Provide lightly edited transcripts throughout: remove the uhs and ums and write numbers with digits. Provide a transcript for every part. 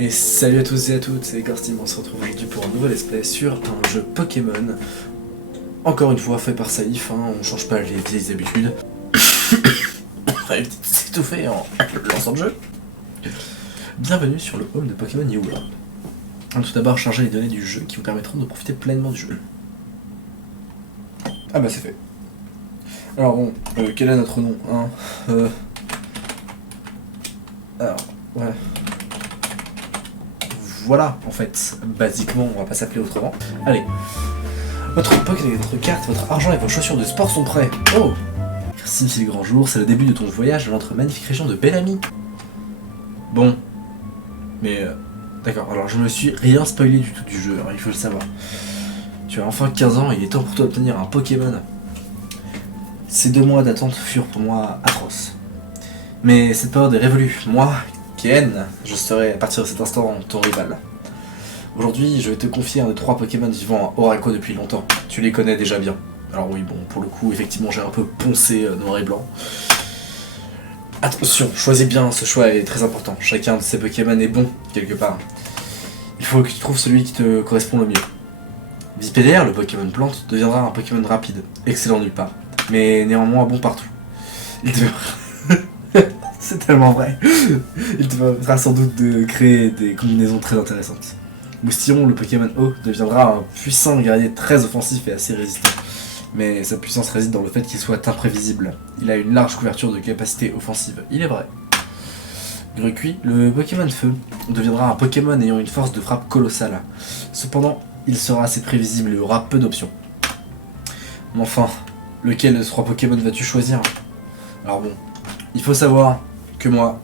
Et salut à tous et à toutes, c'est Gorstim, on se retrouve aujourd'hui pour un nouvel let's play sur un jeu Pokémon. Encore une fois fait par Saïf, hein, on change pas les vieilles habitudes. C'est tout fait en lançant le jeu. Bienvenue sur le home de Pokémon New World. On va tout d'abord charger les données du jeu qui vous permettront de profiter pleinement du jeu. Ah bah c'est fait. Alors bon, quel est notre nom hein Alors, ouais. Voilà, en fait, basiquement, on va pas s'appeler autrement. Allez, votre Pokémon, votre carte, votre argent et vos chaussures de sport sont prêts. Oh, Sim, c'est le grand jour, c'est le début de ton voyage dans notre magnifique région de Bellamy. Bon, mais d'accord, alors je me suis rien spoilé du tout du jeu, hein, il faut le savoir. Tu as enfin 15 ans et il est temps pour toi d'obtenir un Pokémon. Ces 2 mois d'attente furent pour moi atroces. Mais cette période est révolue. Moi, Ken, je serai à partir de cet instant ton rival. Aujourd'hui, je vais te confier un des 3 Pokémon vivant à Oracle depuis longtemps. Tu les connais déjà bien. Alors oui, bon, pour le coup, effectivement, j'ai un peu poncé noir et blanc. Attention, choisis bien, ce choix est très important. Chacun de ces Pokémon est bon, quelque part. Il faut que tu trouves celui qui te correspond le mieux. Vipélière, le Pokémon plante, deviendra un Pokémon rapide, excellent nulle part, mais néanmoins bon partout. Il te... C'est tellement vrai. Il te permettra sans doute de créer des combinaisons très intéressantes. Moustillon, le Pokémon eau, deviendra un puissant guerrier très offensif et assez résistant. Mais sa puissance réside dans le fait qu'il soit imprévisible. Il a une large couverture de capacité offensive, il est vrai. Grequi, le Pokémon feu, deviendra un Pokémon ayant une force de frappe colossale. Cependant, il sera assez prévisible et aura peu d'options. Mais enfin, lequel de ces 3 Pokémon vas-tu choisir? Alors bon, il faut savoir que moi,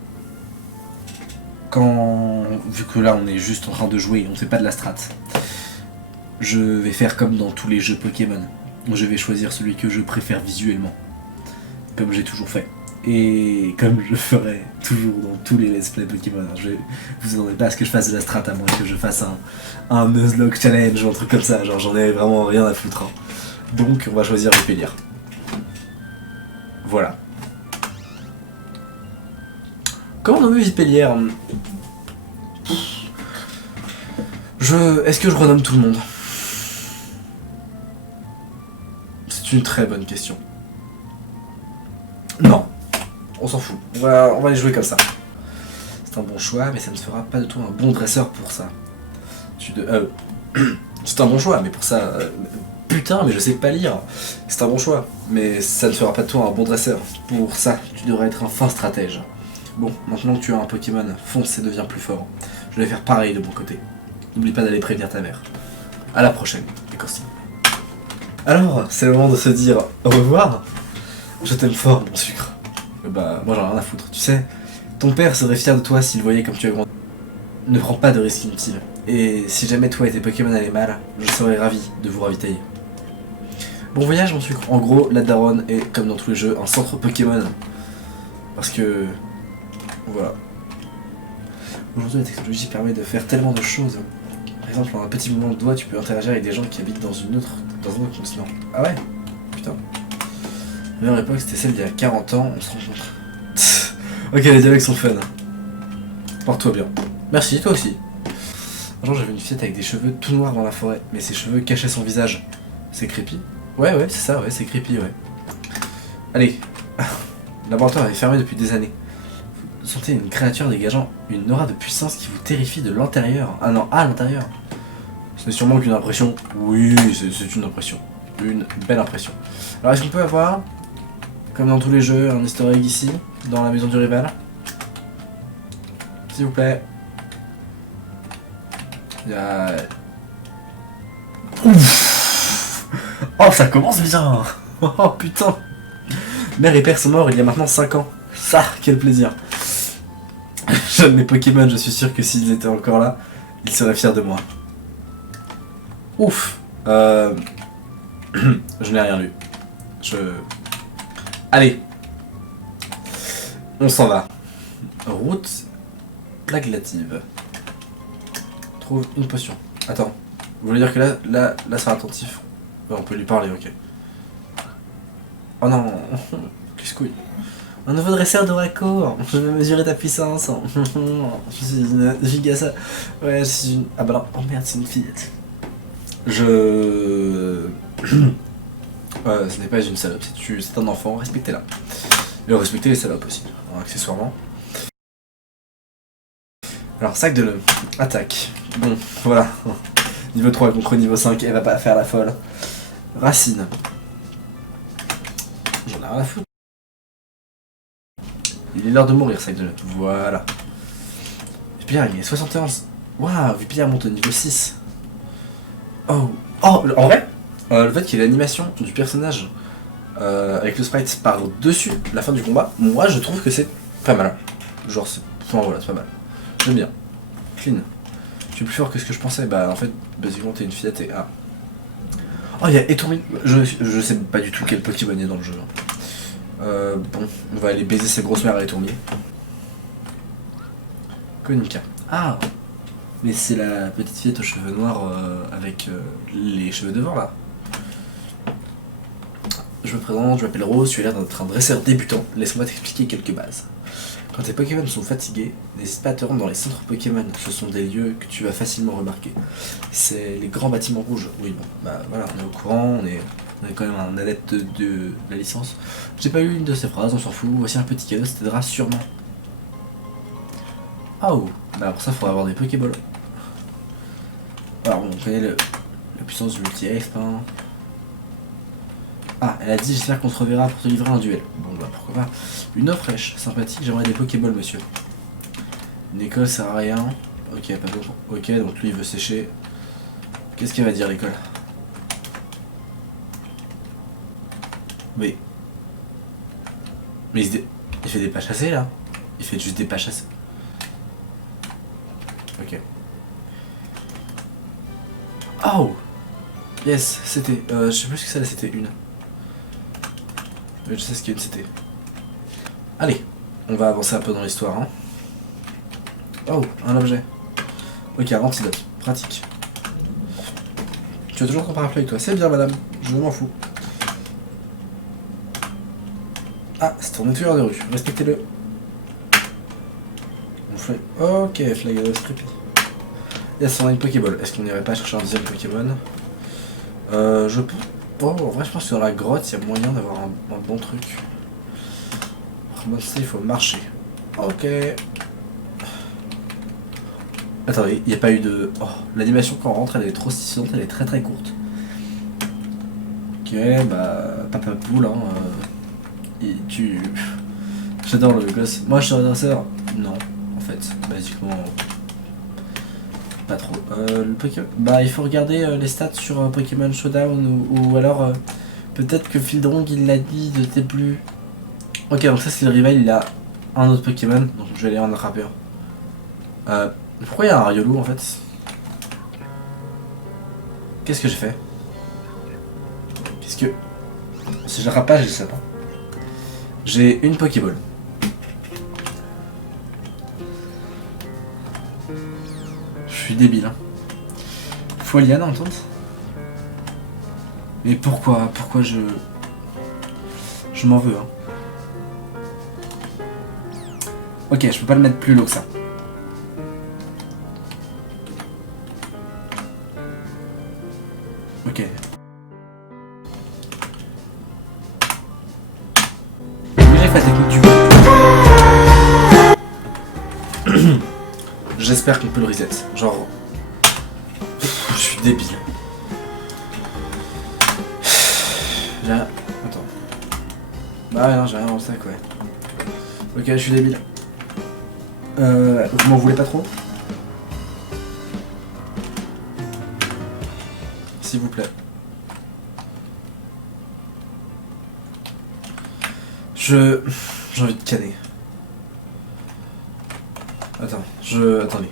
vu que là on est juste en train de jouer, on ne fait pas de la strat, je vais faire comme dans tous les jeux Pokémon. Je vais choisir celui que je préfère visuellement, comme j'ai toujours fait. Et comme je ferai toujours dans tous les let's play Pokémon. Vous attendez pas à ce que je fasse de la strat, à moins que je fasse un Nuzlocke challenge ou un truc comme ça, genre j'en ai vraiment rien à foutre. Hein. Donc on va choisir Vipélière. Voilà. Comment nommer Vipélière? Est-ce que je renomme tout le monde? C'est une très bonne question. Non. On s'en fout. On va les jouer comme ça. C'est un bon choix, mais ça ne fera pas de toi un bon dresseur pour ça. C'est un bon choix, mais pour ça... Putain, mais je sais pas lire. C'est un bon choix, mais ça ne fera pas de toi un bon dresseur. Pour ça, tu devrais être un fin stratège. Bon, maintenant que tu as un Pokémon, fonce et deviens plus fort. Je vais faire pareil de mon côté. N'oublie pas d'aller prévenir ta mère. À la prochaine, les costumes. Alors, c'est le moment de se dire au revoir. Je t'aime fort, mon sucre. Bah, moi j'en ai rien à foutre. Tu sais, ton père serait fier de toi s'il voyait comme tu as grandi. Ne prends pas de risques inutiles. Et si jamais toi et tes Pokémon allaient mal, je serais ravi de vous ravitailler. Bon voyage, mon sucre. En gros, la daronne est, comme dans tous les jeux, un centre Pokémon. Parce que... Voilà. Aujourd'hui, la technologie permet de faire tellement de choses. Par exemple, en un petit mouvement de doigt, tu peux interagir avec des gens qui habitent dans un autre continent. Ah ouais? Putain. La meilleure époque, c'était celle d'il y a 40 ans, on se rencontre. Ok, les dialogues sont fun. Porte-toi bien. Merci, toi aussi. Un jour, j'avais une fillette avec des cheveux tout noirs dans la forêt, mais ses cheveux cachaient son visage. C'est creepy? Ouais, c'est ça, ouais, c'est creepy, ouais. Allez. Le laboratoire est fermé depuis des années. Vous sentez une créature dégageant une aura de puissance qui vous terrifie de l'intérieur. Ah non, à l'intérieur. Ce n'est sûrement qu'une impression. Oui, c'est une impression. Une belle impression. Alors, est-ce qu'on peut avoir, comme dans tous les jeux, un easter egg ici, dans la maison du rival? S'il vous plaît. Il y a... Ouf. Oh, ça commence bien. Oh, putain. Mère et père sont morts il y a maintenant 5 ans. Ça, quel plaisir. J'aime mes Pokémon, je suis sûr que s'ils étaient encore là, ils seraient fiers de moi. Ouf. Je n'ai rien lu. Allez. On s'en va. Route plaglative. Trouve une potion. Attends. Vous voulez dire que là, sera attentif. Ouais, on peut lui parler, ok. Oh non. Qu'est-ce couille. Un nouveau dresseur de raccord. Je vais mesurer ta puissance. Je suis une gigasa. Ouais, je suis une... Ah bah non, oh merde, c'est une fillette. Ce n'est pas une salope, c'est un enfant, respectez-la. Et respectez les salopes aussi, hein, accessoirement. Alors, sac de l'homme. Attaque. Bon, voilà. Niveau 3 contre niveau 5, elle va pas faire la folle. Racine. J'en ai rien à foutre. Il est l'heure de mourir, sac de l'homme. Voilà. Vipillard, il est 71. Waouh, Vipillard monte au niveau 6. Oh, oh, en vrai, le fait qu'il y ait l'animation du personnage avec le sprite par-dessus la fin du combat, moi je trouve que c'est pas mal. Genre, c'est enfin, voilà, c'est pas mal. J'aime bien. Clean. Tu es plus fort que ce que je pensais. Bah, en fait, basiquement, t'es une fillette et. Ah. Oh, il y a Étourmi. Je sais pas du tout quel Pokémon il y a dans le jeu. Bon, on va aller baiser sa grosse mère à Étourmi. Konica. Ah! Mais c'est la petite fillette aux cheveux noirs avec les cheveux devant là. Je me présente, je m'appelle Rose, tu as l'air d'être un dresseur débutant. Laisse-moi t'expliquer quelques bases. Quand tes Pokémon sont fatigués, n'hésite pas à te rendre dans les centres Pokémon. Ce sont des lieux que tu vas facilement remarquer. C'est les grands bâtiments rouges. Oui, bon, bah voilà, on est au courant, on est quand même un adepte de la licence. J'ai pas eu une de ces phrases, on s'en fout. Voici un petit cadeau, ça t'aidera sûrement. Oh, bah pour ça, il faudra avoir des Pokéballs. Alors, on connaît la puissance du multi-exp. Hein. Ah, elle a dit j'espère qu'on se reverra pour te livrer un duel. Bon bah pourquoi pas. Une offre fraîche, sympathique, j'aimerais des Pokéballs monsieur. Une école sert à rien. Ok, pas bon. Ok, donc lui il veut sécher. Qu'est-ce qu'il va dire l'école? Mais il fait des pas chassés là. Il fait juste des pas chassés. Ok. Oh yes, c'était. Je sais plus ce que c'est là, c'était une. Mais je sais ce qu'il y a une c'était. Allez, on va avancer un peu dans l'histoire. Hein. Oh, un objet. Ok, un antidote. Pratique. Tu as toujours ton parapluie avec toi. C'est bien, madame. Je m'en fous. Ah, c'est ton nettoyeur de rue. Respectez-le. On fait... Ok, Flagados, creepy. Yes, on a une Pokéball. Est-ce qu'on n'irait pas chercher un deuxième Pokémon? Je peux... Oh, en vrai, je pense que dans la grotte, il y a moyen d'avoir un bon truc. Bon, ça, il faut marcher. Ok. Attendez, il n'y a pas eu de... Oh, l'animation quand on rentre, elle est trop stylante, elle est très très courte. Ok, bah... Papa Poule, hein... Et tu... J'adore le gosse. Moi, je suis un dresseur. Non, en fait, basiquement... Pas trop. Le Pokémon... Bah, il faut regarder les stats sur Pokémon Showdown ou alors... peut-être que Fildrong, il l'a dit de tes plus... Ok, donc ça, c'est le rival, il a un autre Pokémon, donc je vais aller en attraper un. Pourquoi il y a un Riolu en fait? Qu'est-ce que j'ai fait? Qu'est-ce que... Si je l'attrape pas, je sais pas. J'ai une Pokéball. Je suis débile. Hein. Foiliane en tente. Mais pourquoi je... Je m'en veux hein. Ok, je peux pas le mettre plus lourd que ça. Ok. J'ai fait la technique du... J'espère qu'on peut le reset. Genre... Je suis débile. J'ai... Attends. Bah ouais, non, j'ai rien dans le sac, ouais. Ok, je suis débile. Vous m'en voulez pas trop? S'il vous plaît. J'ai envie de canner. Attends, attendez.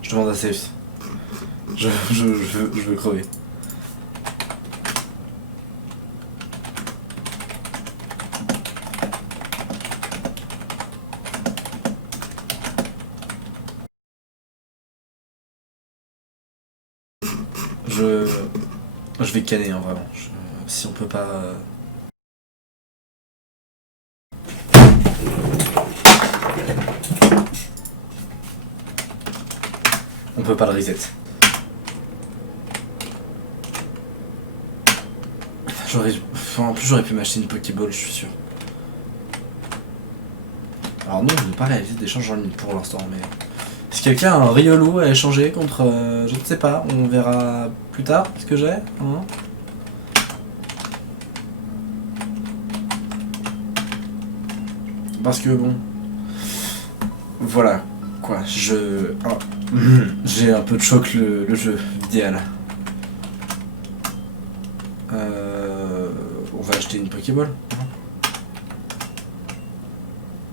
Je demande à safe. Je veux crever. Je vais canner, hein, vraiment. Si on peut pas... on peut pas le reset. En plus j'aurais pu m'acheter une Pokéball, je suis sûr. Alors non, je n'ai pas réalisé d'échange en ligne pour l'instant, mais... Si quelqu'un a un Riolu à échanger contre... je ne sais pas, on verra plus tard ce que j'ai. Hein. Parce que bon... Voilà, quoi, j'ai un peu de choc le jeu, idéal. On va acheter une Pokéball.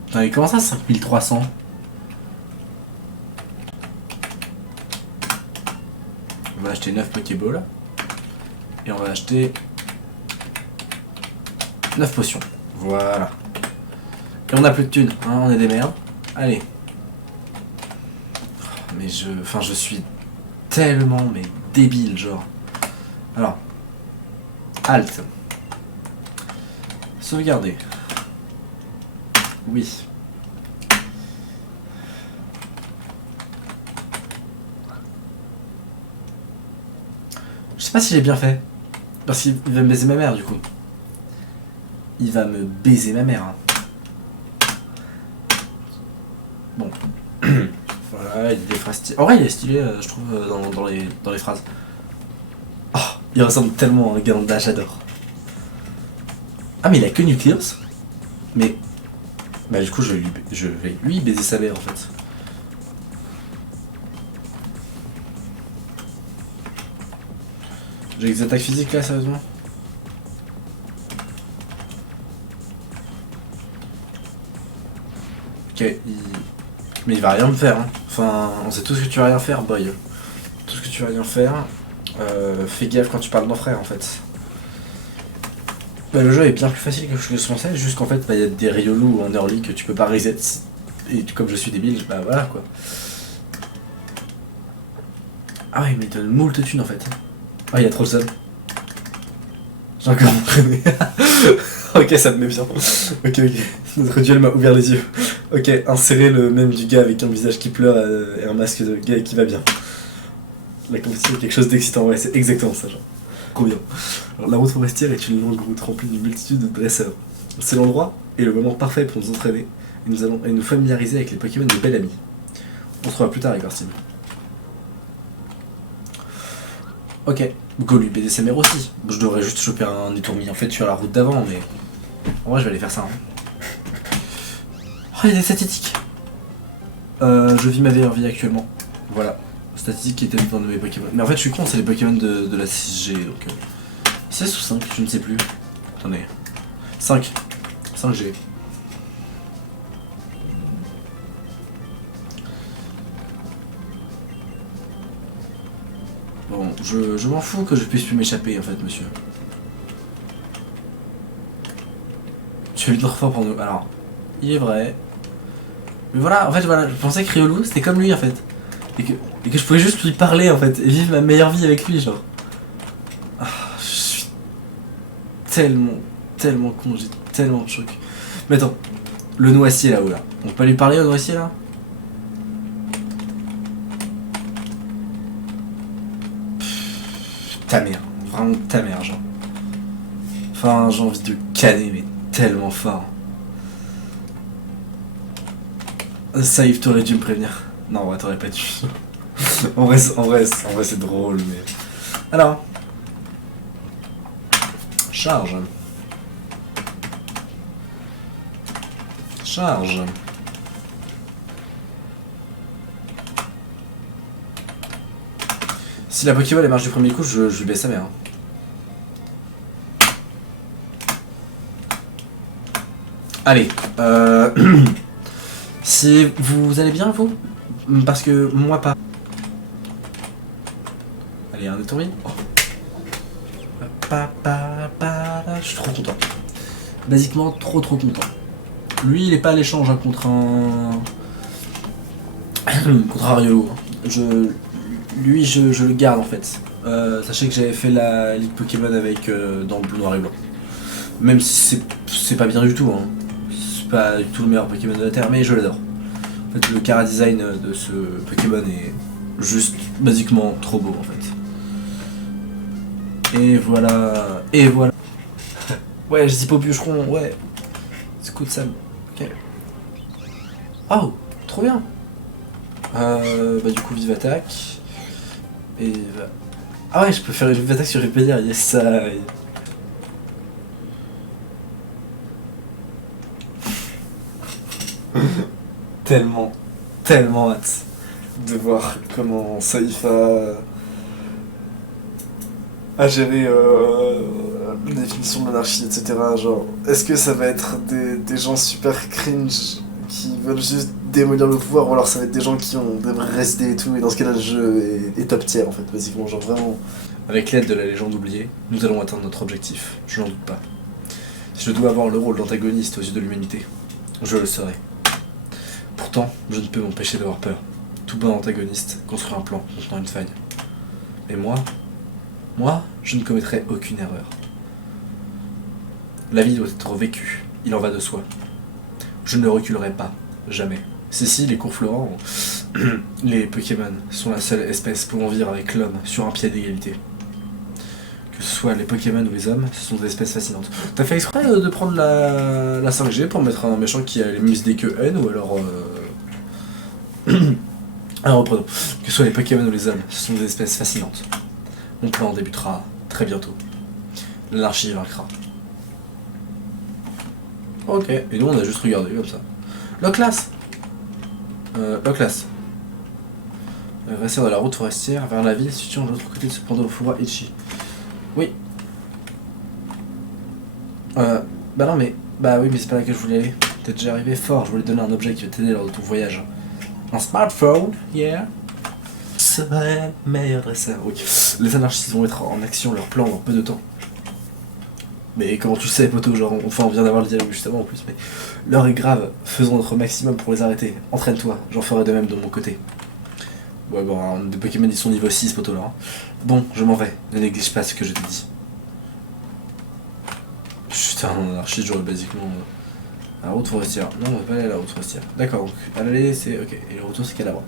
Putain, mais comment ça 5300? On va acheter 9 Pokéballs. Et on va acheter 9 potions. Voilà. Et on a plus de thunes, hein, on est des merdes. Allez. Mais je suis tellement débile, genre. Alors. Alt. Sauvegarder. Oui. Je sais pas si j'ai bien fait. Parce qu'il va me baiser ma mère du coup. Il va me baiser ma mère. Hein. Bon. Voilà, il y a des phrases stylées. En vrai, il est stylé, je trouve, dans les phrases. Oh, il ressemble tellement à un Ganda, j'adore. Ah, mais il a que Nucleus. Mais. Bah, du coup, je vais lui baiser sa mère en fait. J'ai des attaques physiques là, sérieusement? Ok, mais il va rien me faire. Hein. Enfin, on sait tout ce que tu vas rien faire, boy. Tout ce que tu vas rien faire. Fais gaffe quand tu parles d'enfrère en fait. Bah, le jeu est bien plus facile que je le pensais, juste qu'en fait, il y a des Riolu en early que tu peux pas reset. Et comme je suis débile, bah voilà quoi. Ah ouais, mais il donne moult thunes en fait. Ah, il y a trop le seum. J'ai encore entraîné. Ok, ça me met bien. Ok. Notre duel m'a ouvert les yeux. Ok, insérer le même du gars avec un visage qui pleure et un masque de gars qui va bien. La compétition est quelque chose d'excitant, ouais, c'est exactement ça, genre. Combien. Alors, la route forestière est une longue route remplie d'une multitude de dresseurs. C'est l'endroit et le moment parfait pour nous entraîner et nous familiariser avec les Pokémon de bel ami. On se revoit plus tard, Igor Sim. Ok, go lui BD sa mère aussi. Je devrais juste choper un étourmi en fait sur la route d'avant, mais en vrai je vais aller faire ça. Hein. Oh, il y a des statistiques. Je vis ma meilleure vie actuellement. Voilà, statistiques qui étaient dans mes Pokémon. Mais en fait je suis con, c'est les Pokémon de la 6G, donc 6 ou 5, je ne sais plus. Attendez. 5. 5G. Bon, je m'en fous que je puisse plus m'échapper en fait, monsieur. Tu as eu de l'enfant pour nous. Alors, il est vrai. Mais voilà, en fait, voilà, je pensais que Riolu c'était comme lui en fait. Et que je pouvais juste lui parler en fait, et vivre ma meilleure vie avec lui, genre. Ah, je suis tellement con, j'ai tellement de choc. Mais attends, le noisier là-haut là. On peut lui parler au noisier là? Ta mère, vraiment ta mère, genre. Enfin, j'ai envie de canner, mais tellement fort. Ça, Yves, t'aurais dû me prévenir. Non, ouais, t'aurais pas dû. en vrai, c'est drôle, mais. Alors. Charge. Charge. Si la Pokéball elle marche du premier coup, je lui baisse sa mère. Hein. Allez, si vous allez bien vous? Parce que moi pas. Allez, un étourmi. Oh. Je suis trop content. Basiquement, trop content. Lui, il est pas à l'échange hein, contre un. contre un Riolu. Lui, je le garde en fait. Sachez que j'avais fait la Ligue Pokémon avec dans le bleu, noir et blanc. Même si c'est pas bien du tout. Hein. C'est pas du tout le meilleur Pokémon de la Terre, mais je l'adore. En fait, le chara design de ce Pokémon Juste, basiquement, trop beau en fait. Et voilà. Et voilà. Ouais, je dis pas au bûcheron, ouais. C'est cool Sam. Ok. Oh, trop bien. Bah du coup, vive attaque. Et... Ah ouais, je peux faire une vive attaque sur Repedia, yes ça. Tellement, tellement hâte de voir comment Saïfa a géré la définition de l'anarchie, etc. Genre, est-ce que ça va être des gens super cringe qui veulent juste démolir le pouvoir, ou alors ça va être des gens qui ont des vraies idées et tout, et dans ce cas-là, le jeu est top tier en fait, basiquement, genre vraiment. Avec l'aide de la légende oubliée, nous allons atteindre notre objectif, je n'en doute pas. Si je dois avoir le rôle d'antagoniste aux yeux de l'humanité, je le serai. Pourtant, je ne peux m'empêcher d'avoir peur. Tout bon antagoniste construit un plan contenant une faille. Et moi, je ne commettrai aucune erreur. La vie doit être vécue, il en va de soi. Je ne reculerai pas, jamais. Cécile et Courflorent, les Pokémon sont la seule espèce pouvant vivre avec l'homme sur un pied d'égalité. Que ce soit les Pokémon ou les hommes, ce sont des espèces fascinantes. T'as fait exprès de prendre la 5G pour mettre un méchant qui a les mêmes idées que N, ou alors... Alors reprenons. Que ce soit les Pokémon ou les hommes, ce sont des espèces fascinantes. Mon plan débutera très bientôt. L'anarchie vaincra. Ok, et nous on a juste regardé comme ça. Loclas Loclas. Rester de la route forestière vers la ville située de l'autre côté de ce plan de Fura Ichi. Oui. Bah non mais... Bah oui mais c'est pas là que je voulais aller. T'es déjà arrivé fort, je voulais te donner un objet qui va t'aider lors de ton voyage. Un smartphone, yeah. Serait meilleur dresseur, oui. Les anarchistes vont mettre en action leur plan dans peu de temps. Mais comment tu sais, poto, genre, enfin on vient d'avoir le dialogue justement en plus, mais l'heure est grave, faisons notre maximum pour les arrêter. Entraîne-toi, j'en ferai de même de mon côté. Ouais bon, des Pokémon ils sont niveau 6, poto là. Hein. Bon, je m'en vais, ne néglige pas ce que je te dis. Putain, anarchiste, j'aurais basiquement... La route forestière. Non, on va pas aller à la route forestière. D'accord, donc à l'aller c'est... Ok, et le retour c'est Calabra.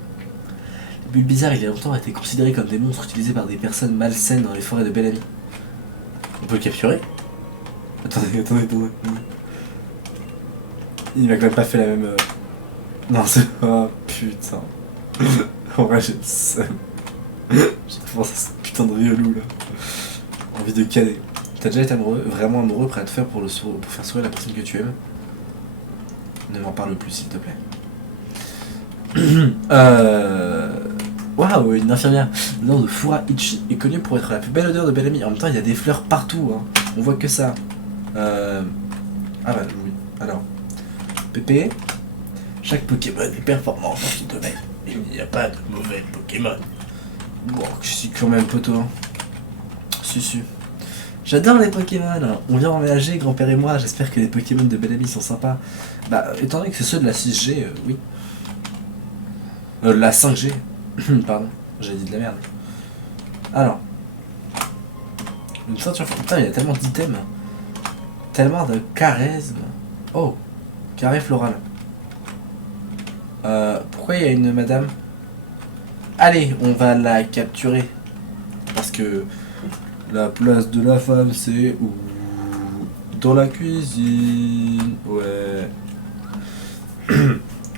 Le but bizarre, il y a longtemps, a été considéré comme des monstres utilisés par des personnes malsaines dans les forêts de Bellamy. On peut le capturer? Attendez. Il m'a quand même pas fait la même... Non, c'est... Oh, putain. En vrai, j'ai le seum. J'ai commencé à ce putain de riolou, là. Envie de caler. T'as déjà été amoureux, vraiment amoureux, prêt à te faire pour faire sourire la personne que tu aimes? Ne m'en parle plus, s'il te plaît. Waouh, une infirmière. L'odeur de Fura Ichi est connue pour être la plus belle odeur de Bellamy. En même temps, il y a des fleurs partout, hein. On voit que ça. Ah bah oui. Alors, Pépé. Chaque Pokémon est performant dans son domaine. Il n'y a pas de mauvais Pokémon. Bon, je suis quand même poteau. Hein. Si. J'adore les Pokémon. On vient emménager, grand-père et moi. J'espère que les Pokémon de Bellamy sont sympas. Bah, étant donné que c'est ceux de la 6G, oui. La 5G. Pardon, j'ai dit de la merde. Alors. Une ceinture. Putain, il y a tellement d'items. Tellement de charisme. Oh, carré floral. Pourquoi il y a une madame? Allez, on va la capturer. Parce que la place de la femme, c'est où? Dans la cuisine. Ouais.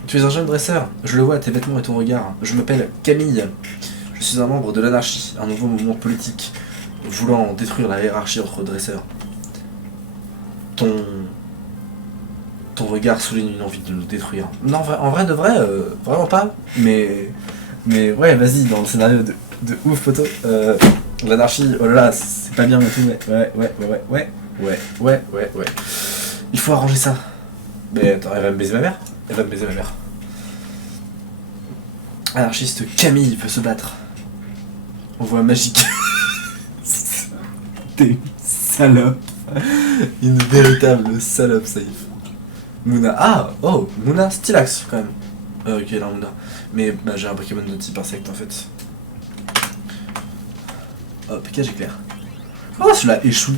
Tu es un jeune dresseur. Je le vois à tes vêtements et ton regard. Je m'appelle Camille. Je suis un membre de l'anarchie, un nouveau mouvement politique voulant détruire la hiérarchie entre dresseurs. Ton regard souligne une envie de nous détruire. Non, en vrai de vrai, vraiment pas. Mais ouais, vas-y, dans le scénario de ouf, poteau. L'anarchie, oh là là, c'est pas bien mais tout. Ouais. Il faut arranger ça. Mais attends, elle va me baiser ma mère. Anarchiste Camille peut se battre. On voit magique. T'es une salope. Une véritable salope, Saïf. Mouna. Ah, oh, Mouna Stylax quand même. Ok, là, Mouna. Mais bah, j'ai un Pokémon de type insecte en fait. Oh, piquage éclair. Oh, celui-là échoue.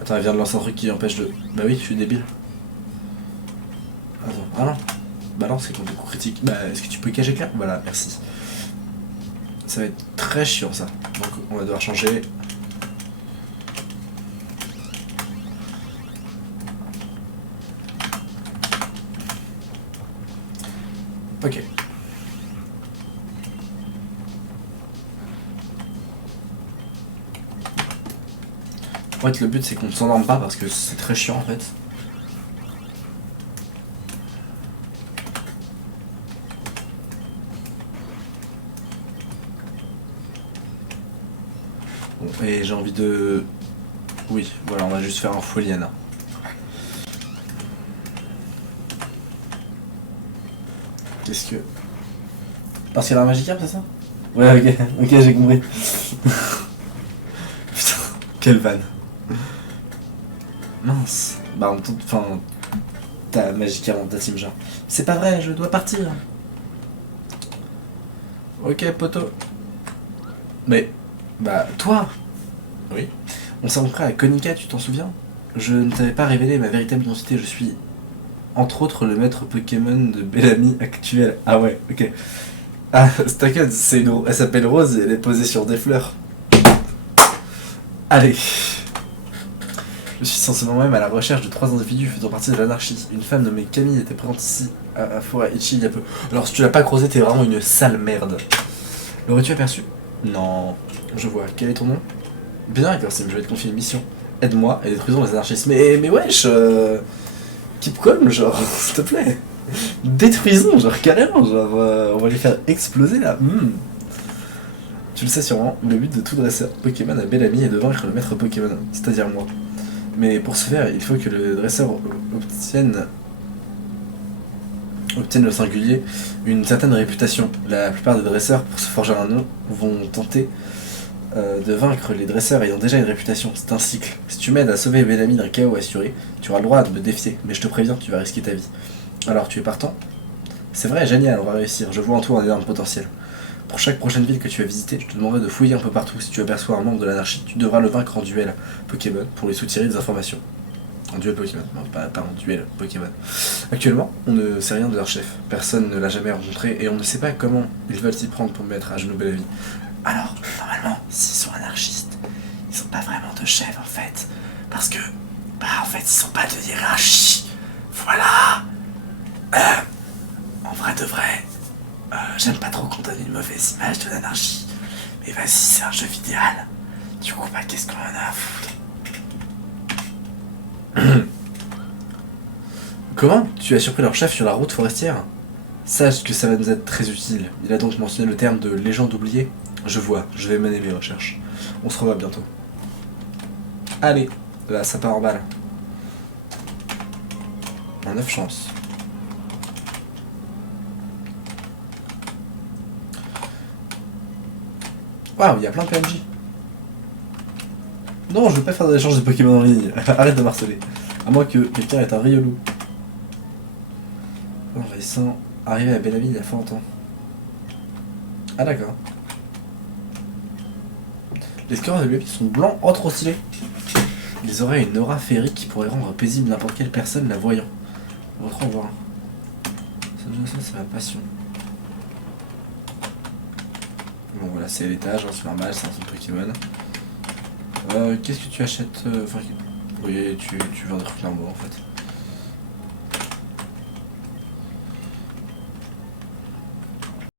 Attends, elle vient de lancer un truc qui empêche de. Bah oui, je suis débile. Attends, ah non. Bah alors c'est contre des coups critiques. Bah, est-ce que tu peux cacher clair? Voilà, merci. Ça va être très chiant ça. Donc on va devoir changer. Ok. En fait, le but c'est qu'on ne s'endorme pas parce que c'est très chiant en fait. Bon, et j'ai envie de... Oui, voilà, on va juste faire un fou Liana. Qu'est-ce que... Parce qu'elle a un magicam, c'est ça? Ouais, ok, j'ai compris. Putain, quelle vanne. Mince. Bah, enfin, t'as magicam dans ta team, genre. C'est pas vrai, je dois partir. Ok, poto. Mais, bah, toi. Oui. On s'est rencontré à Konica, tu t'en souviens? Je ne t'avais pas révélé ma véritable identité, je suis entre autres le maître Pokémon de Bellamy actuel. Ah ouais, ok. Ah, t'inquiète, elle s'appelle Rose et elle est posée sur des fleurs. Allez. Je suis sensiblement même à la recherche de 3 individus faisant partie de l'anarchie. Une femme nommée Camille était présente ici, à Forêt Ichi, il y a peu. Alors si tu l'as pas croisé, t'es vraiment une sale merde. L'aurais-tu aperçu? Non. Je vois. Quel est ton nom? Bien, Garcim, je vais te confier une mission. Aide-moi et détruisons les anarchistes. Mais wesh, keep calm, genre, s'il te plaît. Détruisons, genre, carrément, genre, on va les faire exploser là. Tu le sais sûrement, le but de tout dresseur Pokémon à Bellamy est de vaincre le maître Pokémon, c'est-à-dire moi. Mais pour ce faire, il faut que le dresseur obtienne le singulier une certaine réputation. La plupart des dresseurs, pour se forger un nom, vont tenter de vaincre les dresseurs ayant déjà une réputation. C'est un cycle. Si tu m'aides à sauver Bellamy d'un chaos assuré, tu auras le droit de me défier, mais je te préviens, tu vas risquer ta vie. Alors, tu es partant? C'est vrai, génial, on va réussir. Je vois en toi un énorme potentiel. Pour chaque prochaine ville que tu vas visiter, je te demanderai de fouiller un peu partout. Si tu aperçois un membre de l'anarchie, tu devras le vaincre en duel Pokémon pour lui soutirer des informations. En duel Pokémon, non, pas en duel Pokémon. Actuellement, on ne sait rien de leur chef. Personne ne l'a jamais rencontré et on ne sait pas comment ils veulent s'y prendre pour mettre à genoux Bellamy. Alors, normalement, s'ils sont anarchistes, ils sont pas vraiment de chef en fait. Parce que, en fait, ils sont pas de hiérarchie. Voilà. En vrai de vrai, j'aime pas trop qu'on donne une mauvaise image de l'anarchie. Mais vas-y, c'est un jeu vidéal. Du coup, bah, qu'est-ce qu'on en a à foutre? Comment? Tu as surpris leur chef sur la route forestière? Sache que ça va nous être très utile. Il a donc mentionné le terme de légende oubliée. Je vois, je vais mener mes recherches. On se revoit bientôt. Allez, là, ça part en balle. En 9 chances. Waouh, il y a plein de PNJ. Non, je veux pas faire d'échange de Pokémon en ligne. Arrête de marceler. À moins que quelqu'un ait un Riolu. Envahissant. Arrivé à Bellamy il y a fort longtemps. Ah d'accord. Les scores de l'UEP sont blancs, oh trop stylé. Ils auraient une aura féerique qui pourrait rendre paisible n'importe quelle personne la voyant. On va trop en voir un. Ça c'est ma passion. Bon voilà, c'est l'étage, hein, c'est normal, c'est un centre Pokémon. Qu'est-ce que tu achètes enfin, oui, tu vends des trucs normaux en fait.